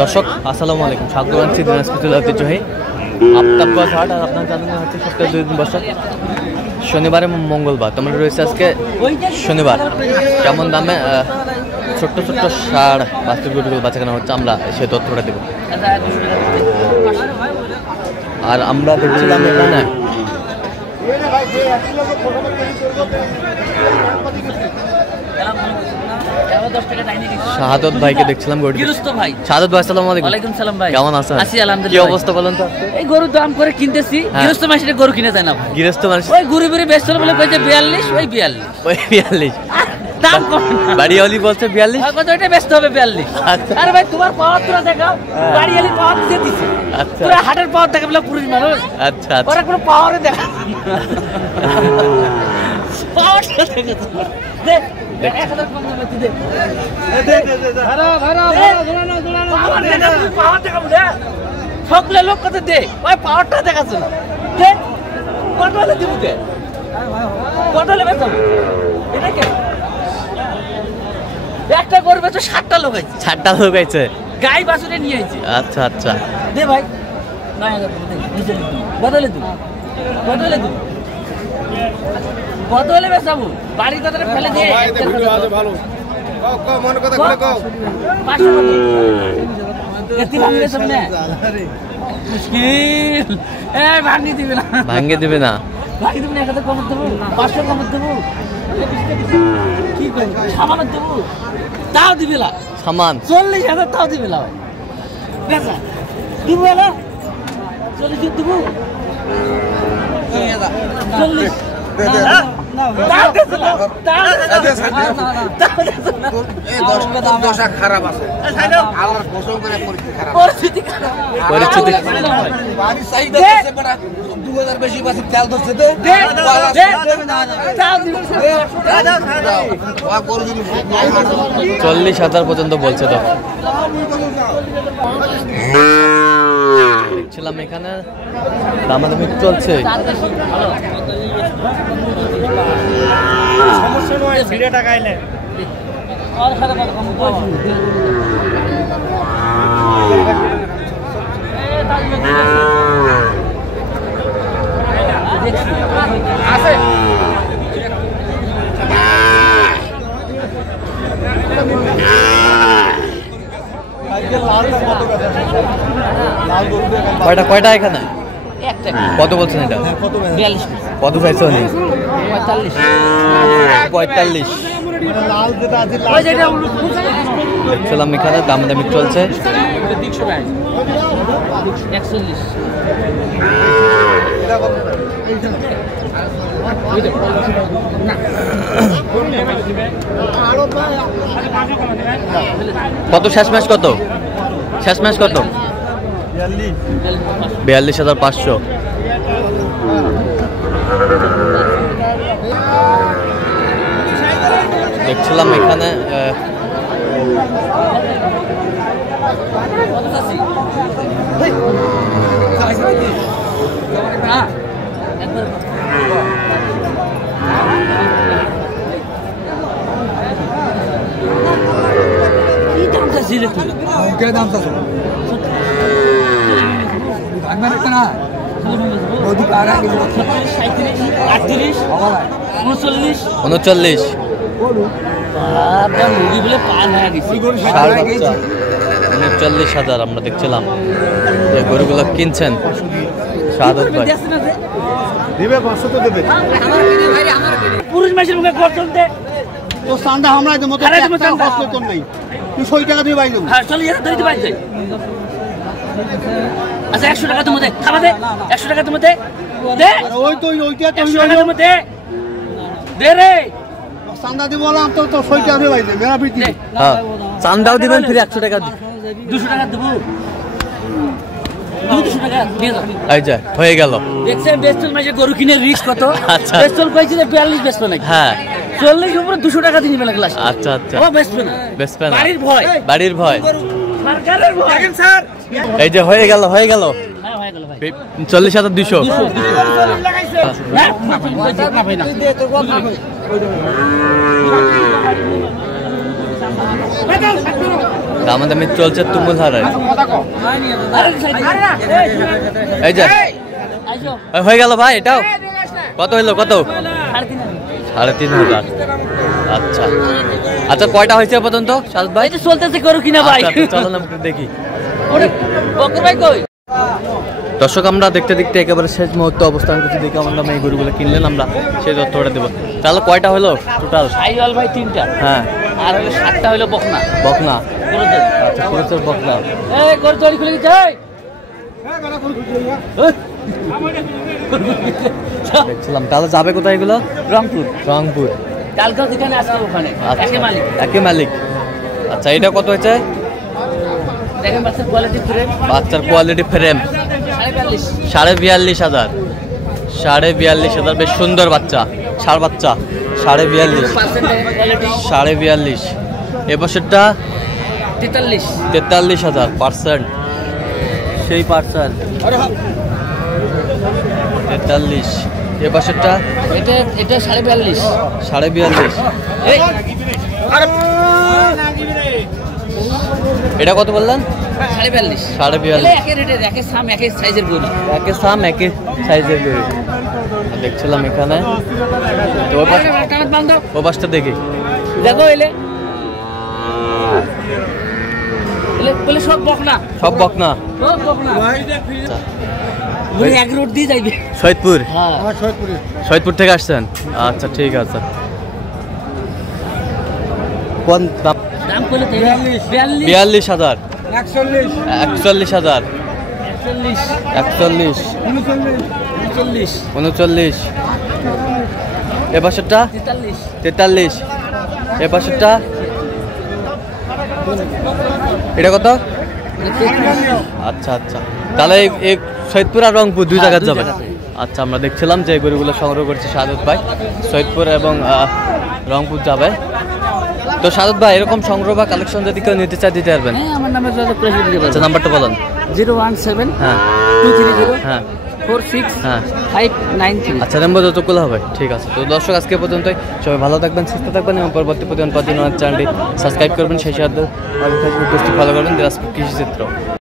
দর্শক আসসালামু আলাইকুম, স্বাগত জানাচ্ছি দিনাজপুর ঐতিহ্যবাহী আফতাবগঞ্জ হাট। আর আপনারা জানেন হচ্ছে সপ্তাহে 2 দিন বসে, শনিবার এবং মঙ্গলবার। তোমরা রয়েছে আজকে শনিবার। কেমন দামে ছোট্ট ছোট্ট ষাঁড় বাস্তব গরুগুলো বাচ্চা কেনা হচ্ছে, আমরা সেই তথ্যটা দেব। আর আমরা দেখছিলাম এখানে শাহাদত ভাইকে দেখছিলাম। শাহাদত ভাই আসসালামু আলাইকুম। ওয়ালাইকুম সালাম ভাই, কেমন আছেন? আছি আলহামদুলিল্লাহ। কি অবস্থা বলেন তো? এই গরুর দাম করে কিনতেছি, গৃহস্থ মানুষের গরু কিনে যায় না ভাই। গৃহস্থ মানুষ ওই গরু বেরে ব্যস্ত বলে কইছে 42, ওই 42 ওই 42 দাম কম। বাড়িওয়ালি বলছে 42, কত এটা ব্যস্ত হবে 42। আচ্ছা আরে ভাই তোমার পাওয়ার তোরা দেখাও, বাড়িওয়ালি পাওয়ার দিয়ে দিছে। আচ্ছা তোরা হাটের পাওয়ার দেখা বলে পুরুষ মানুষ। আচ্ছা আচ্ছা ওরা কোনো পাওয়ারে দেখা পাওয়ার দেখা দে 1000 কম দামে দে দে ধরো ধরো ধরো পাওয়ার দেখা বলে সকলে লোক কত দে, ওই পাওয়ারটা দেখাছ না। দে কত হলে দিব, দে কত হলে বেচো। এটা কে একটা গরু বেচো 60টা লোক আছে, 60টা লোক আছে, গাই বাছুরে নিয়ে আইছে। আচ্ছা আচ্ছা দে ভাই 9000 দে, নিচে দে, বদলে দে, বদলে দে, বদলে বেচাবো। বাড়ি কথা ফেলে দিয়ে ভালো মন কথা বলে কও 500 কত এতি ভাঙবে সামনে মুশকিল। এই ভাঙি দিবে না, ভাঙে দিবে না, ভাঙি দিবে না। একটা কম দেবো, 500 কম দেবো, কি করব সামান দেবো, তাও দিবে না। সামান 40,000 তাও দিবে না ভাই। বেচা দিব না, 40 দেবো, 40 খারাপ আছে, আল্লাহর কসম করে পরিস্থিতি খারাপ। পরিস্থিতি বাড়ি চাহিদা আছে বড় 2000 বেশি বাসি তেল ধরছে তো গরু যদি 40,000 পর্যন্ত বলছে। তো দেখছিলাম এখানে দামাদামি চলছে। সমস্যা নয়, ছিড়ে টাকাইলে আছে কয়টা এখানে কত বলছেন? এটা কত চাইছো? 45 দেখছিলাম এখানে দামাদামি চলছে। 41 কত শেষ ম্যাচ? কত শেষ ম্যাচ? কত? 42,500। দেখছিলাম এখানে উনচল্লিশ 39,000 আমরা দেখছিলাম যে গরুগুলো কিনছেন। শাহাদত ভাই দিবে 500 তো দেবে। পুরুষ মাসের মুখে গর্জন দে ও চান্দা আমরা এর মতো একটা কষ্ট তো নাই, তুই 100 টাকা দিয়ে বাইলো। হ্যাঁ 40,000 দিতে পারছে। আচ্ছা 100 টাকা তুমি দে, খাবা দে, 100 টাকা তুমি দে দে। আর ওই তো ওইটা তো 100 টাকা তুমি দে দে রে। চান্দা দিব বললাম তো 100 টাকা দিয়ে বাইলো মেরা প্রীতি। হ্যাঁ চান্দাও দিবেন, ফিরে 100 টাকা 200 টাকা দেবো, 200 টাকা দিয়ে দাও। এই যে হয়ে গেল। দেখছেন বেস্তল মাসে গরু কিনে রিস্ক কত। আচ্ছা বেস্তল কইছে যে 42 বেচবে নাকি? হ্যাঁ 40 উপরে 200 টাকা দিয়ে নিবে ক্লাস। আচ্ছা আচ্ছা ও বেচবে না, বেচবে না, বাড়ির ভয়, বাড়ির ভয়, সরকারের ভয়। দেখেন স্যার এই যে হয়ে গেল, হয়ে গেল। হ্যাঁ হয়ে গেল ভাই। 40,200 না ভাই না দামাদামি চলছে তুমুল হারে। এই যে হয়ে গেল ভাই, এটাও কত হইলো? কত? 3,500। আচ্ছা আচ্ছা, কয়টা হয়েছে পর্যন্ত সাদত ভাই? চলতেছে করো কিনা ভাই, চলো না দেখি। বকর ভাই কই? দর্শক আমরা দেখতে দেখতে একেবারে শেষ মুহূর্তে অবস্থান করছি, দেখে আমরা এই গরুগুলো কিনলেন, আমরা সেই তথ্যটা দেবো। তাহলে কয়টা হলো টোটাল? সাইওয়াল ভাই 3টা, হ্যাঁ, আর হলো 7টা হলো বকনা। বকনা, গরুদের। আচ্ছা পুরুষের বকনা। এই গরু তৈরি খুলে গেছে। দেখছিলাম। তাহলে যাবে কোথায় এগুলো? রংপুর। রংপুর। কালকে যেখানে আসবে ওখানে একই মালিক। একই মালিক। আচ্ছা, এটা কত হয়েছে? দেখেন বাচ্চার কোয়ালিটি ফ্রেম। বাচ্চার কোয়ালিটি ফ্রেম 42,500। 42,500। বেশ সুন্দর বাচ্চা, ষাঁড় বাচ্চা। 42,500। 42,500। এ বছরটা 43,000%। সেই পার্সেন্ট 43। এ বছরটা এটা 42,500। 42,500। এই এটা কত বললেন? 42,500। 42,500। একই রেটের, একই সাম, একই সাইজের গরু। একই সাম একই সাইজের গরু দেখছিলাম এখানে। তো ও পাশটা দেখি, দেখো এলে বলে সব বকনা, সব বকনা। সব বকনা। এক রোড দিয়ে যাইবে। সৈয়দপুর। হ্যাঁ, সৈয়দপুর থেকে আসছেন? আচ্ছা ঠিক আছে। কোন দাম? দাম কইলে 42,000। 42,000। 41,000। 41, 41, 39। এ বছরটা 43। এ বছরটা এটা কত? আচ্ছা আচ্ছা, তাহলে এই সৈয়দপুর আর রংপুর দুই জায়গায় যাবে। আচ্ছা, আমরা দেখছিলাম যে গরুগুলো সংগ্রহ করছে সাদত ভাই, সৈয়দপুর এবং রংপুর যাবে। তো সাদত ভাই, এরকম সংগ্রহ বা কালেকশন যদি কেউ নিতে চায় দিতে পারবেন? হ্যাঁ, আমার নামে যোগাযোগ করে দিতে আচ্ছা, নাম্বারটা বলেন। 017 হ্যাঁ 230 হ্যাঁ 46 হ্যাঁ 593। আচ্ছা, নাম্বার যতগুলো হবে। ঠিক আছে। তো দর্শক, আজকে পর্যন্তই। সবাই ভালো থাকবেন, সুস্থ থাকবেন এবং পরবর্তী প্রতিদিন পাওয়ার জন্য চ্যানেলটি সাবস্ক্রাইব করবেন। সেই সাথে ফলো করবেন দিনাজপুর কৃষি চিত্র।